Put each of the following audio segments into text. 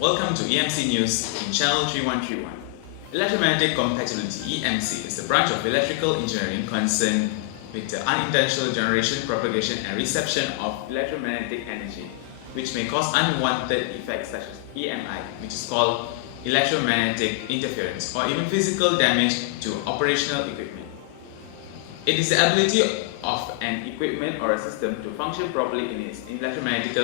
Welcome to EMC News in Channel 3131. Electromagnetic compatibility (EMC) is the branch of electrical engineering concerned with the unintentional generation, propagation, and reception of electromagnetic energy, which may cause unwanted effects such as EMI, which is called electromagnetic interference, or even physical damage to operational equipment. It is the ability of an equipment or a system to function properly in its electromagnetic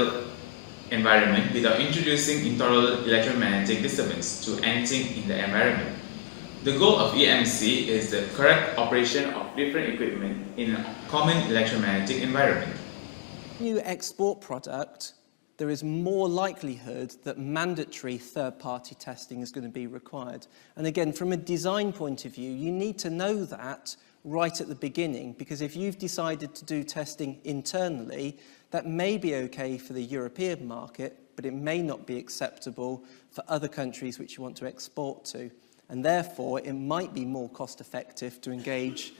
environment without introducing intolerable electromagnetic disturbance to anything in the environment. The goal of EMC is the correct operation of different equipment in a common electromagnetic environment. New export product, there is more likelihood that mandatory third-party testing is going to be required. And again, from a design point of view, you need to know that right at the beginning, because if you've decided to do testing internally, that may be okay for the European market, but it may not be acceptable for other countries which you want to export to. And therefore, it might be more cost-effective to engage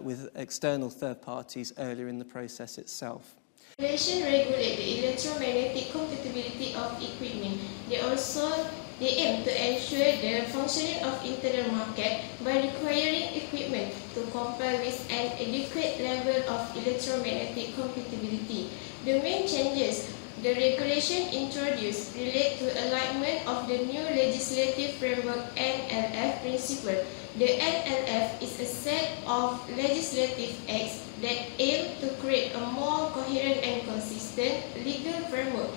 with external third parties earlier in the process itself. Regulation regulate the electromagnetic compatibility of equipment. They aim to ensure the functioning of internal market by requiring equipment to comply with an adequate level of electromagnetic compatibility. The main changes the regulation introduced relate to alignment of the new legislative framework NLF principle. The NLF is a set of legislative acts that aim to create a more coherent and consistent legal framework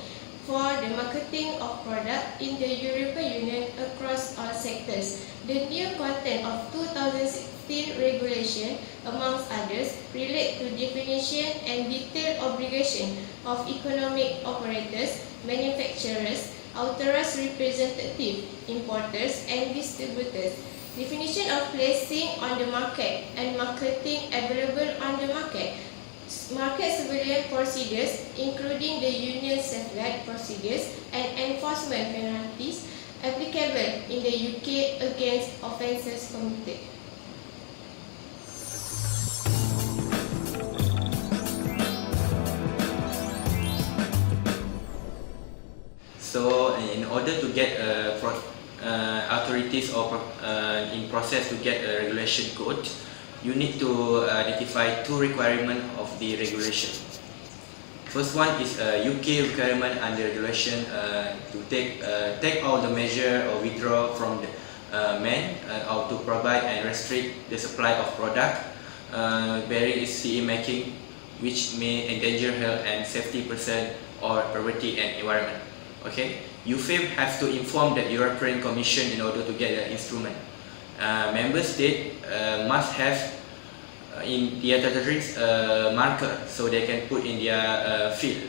for the marketing of products in the European Union across all sectors. The new content of 2016 regulation, amongst others, relate to definition and detailed obligation of economic operators, manufacturers, authorized representatives, importers, and distributors. Definition of placing on the market and marketing available on the market. Market surveillance procedures, including the union safeguard procedures and enforcement penalties applicable in the UK against offences committed. So, in order to get authorities or in process to get a regulation code, you need to identify two requirements of the regulation. First one is a UK requirement under regulation to take all the measure or withdraw from the or to provide and restrict the supply of product bearing CE marking which may endanger health and safety person or property and environment. Okay, UFAM have to inform the European Commission in order to get the instrument. Member state must have in their territories marker so they can put in their field.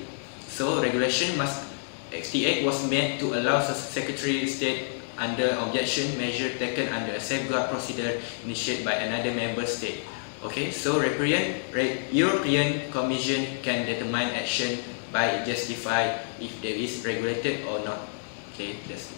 So regulation must XT8 was made to allow Secretary of State under objection measure taken under a safeguard procedure initiated by another member state. Okay, so European Commission can determine action by justify if there is regulated or not. Okay, that's it.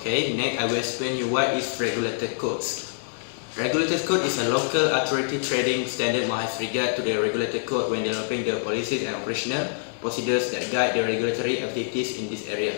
Okay, next I will explain you what is regulated codes. Regulated code is a local authority trading standard with regard to the regulated code when developing the policies and operational procedures that guide the regulatory activities in this area.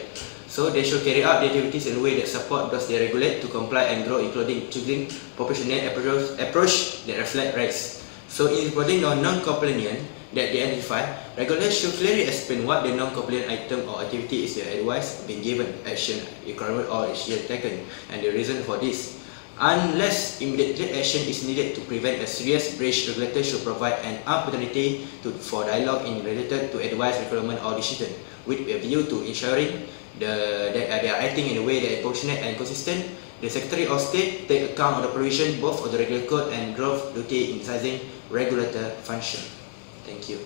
So they should carry out the activities in a way that support those they regulate to comply and grow, including choosing proportionate approach that reflect rights. So in reporting non-compliant that they identify, regulators should clearly explain what the non-compliant item or activity is, otherwise been given action requirement or action taken, and the reason for this. Unless immediate action is needed to prevent a serious breach, regulator should provide an opportunity for dialogue related to advice, requirement or decision, with a view to ensuring that they are acting in a way that is proportionate and consistent. The Secretary of State take account of the provision both of the regular code and draft duty in exercising regulator function. Thank you.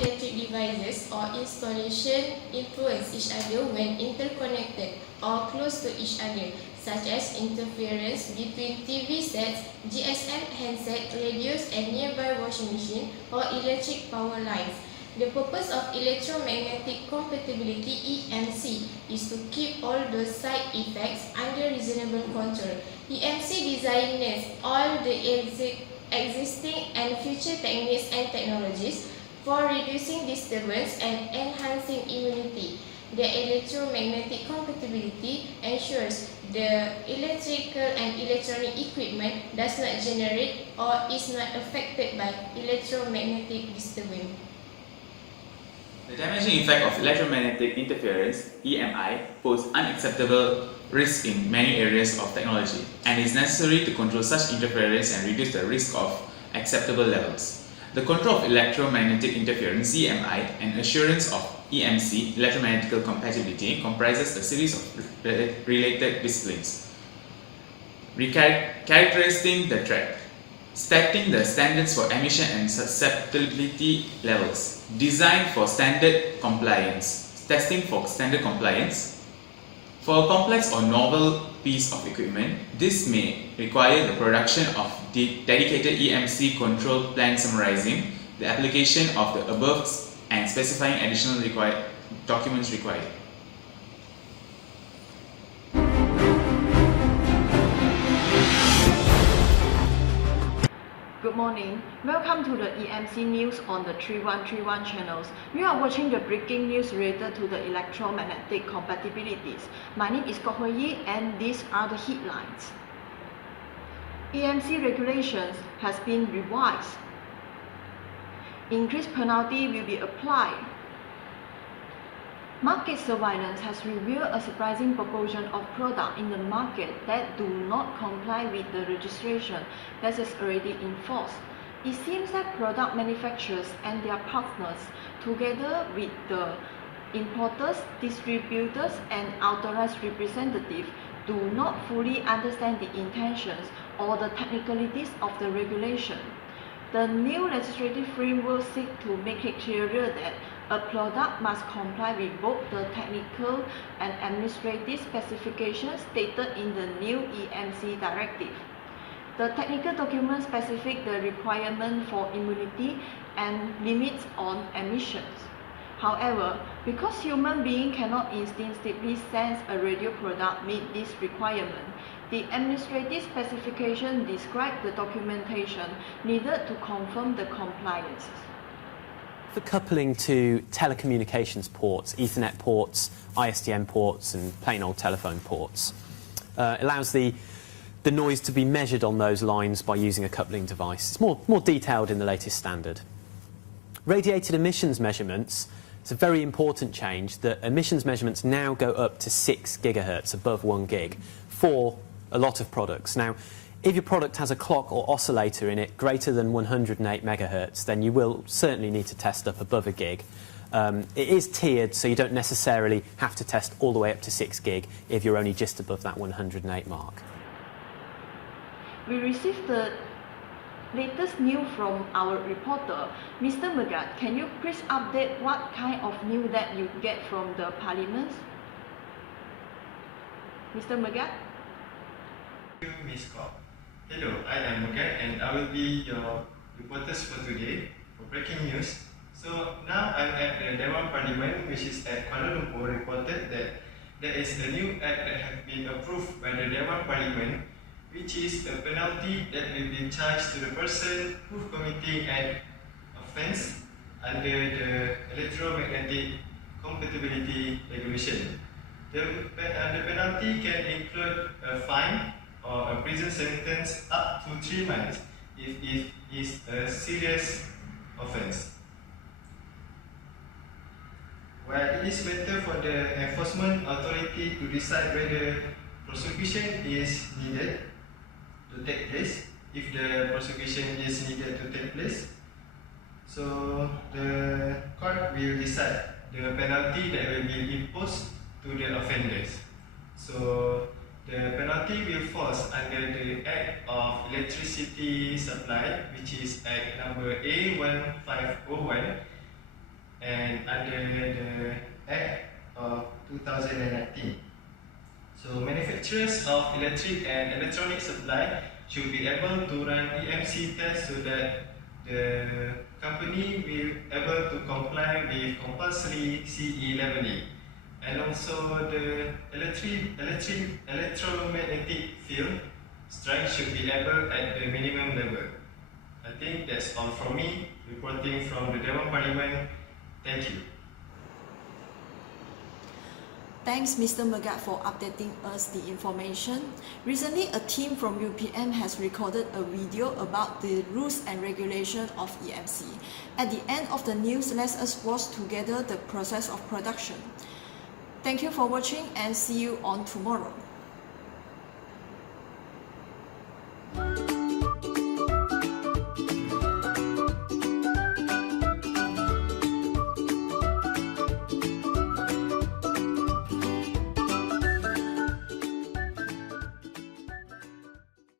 Electric devices or installation influence each other when interconnected or close to each other, such as interference between TV sets, GSM handset, radios and nearby washing machine or electric power lines. The purpose of electromagnetic compatibility (EMC) is to keep all those side effects under reasonable control. EMC designates all the existing and future techniques and technologies for reducing disturbance and enhancing immunity. The electromagnetic compatibility ensures the electrical and electronic equipment does not generate or is not affected by electromagnetic disturbance. The damaging effect of electromagnetic interference (EMI) poses unacceptable risk in many areas of technology and is necessary to control such interference and reduce the risk of acceptable levels. The control of electromagnetic interference (EMI) and assurance of EMC electromagnetical compatibility comprises a series of related disciplines. Characterizing the threat, setting the standards for emission and susceptibility levels, design for standard compliance, testing for standard compliance. For a complex or novel piece of equipment, this may require the production of dedicated EMC control plan summarizing the application of the above and specifying additional documents required. Good morning. Welcome to the EMC news on the 3131 channels. We are watching the breaking news related to the electromagnetic compatibilities. My name is Kok Hui Yee and these are the headlines. EMC regulations has been revised. Increased penalty will be applied. Market surveillance has revealed a surprising proportion of products in the market that do not comply with the registration that is already in force. It seems that product manufacturers and their partners, together with the importers, distributors, and authorized representatives, do not fully understand the intentions or the technicalities of the regulation. The new legislative framework seeks to make it clearer that a product must comply with both the technical and administrative specifications stated in the new EMC directive. The technical documents specify the requirement for immunity and limits on emissions. However, because human beings cannot instinctively sense a radio product meet this requirement, the administrative specification describe the documentation needed to confirm the compliance. For coupling to telecommunications ports, Ethernet ports, ISDN ports and plain old telephone ports, allows the noise to be measured on those lines by using a coupling device. It's more detailed in the latest standard. Radiated emissions measurements, it's a very important change that emissions measurements now go up to 6 gigahertz, above 1 gig, for a lot of products. Now, if your product has a clock or oscillator in it greater than 108 megahertz, then you will certainly need to test up above a gig. It is tiered, so you don't necessarily have to test all the way up to 6 gig if you're only just above that 108 mark. We received the latest news from our reporter, Mr. Megat. Can you please update what kind of news that you get from the Parliament? Mr. Megat? Thank you, Ms. Kok. Hello, I am Megat and I will be your reporters for today for breaking news. So now I'm at the Dewan Parliament, which is at Kuala Lumpur, reported that there is a new act that has been approved by the Dewan Parliament, which is a penalty that will be charged to the person who committing an offence under the electromagnetic compatibility regulation. The penalty can include a fine or a prison sentence up to 3 months if it is a serious offence. but it is better for the enforcement authority to decide whether prosecution is needed to take place, if the prosecution is needed to take place. So the court will decide the penalty that will be imposed to the offenders. So the penalty will fall under the Act of Electricity Supply, which is Act number A1501, and under the Act of 2019. So manufacturers of electric and electronic supply should be able to run EMC tests so that the company will able to comply with compulsory CE leveling. And also the electromagnetic field strength should be able at the minimum level. I think that's all from me, reporting from the Dewan Parliament. Thank you. Thanks, Mr. Megat, for updating us the information. Recently, a team from UPM has recorded a video about the rules and regulation of EMC. At the end of the news, let us watch together the process of production. Thank you for watching and see you on tomorrow.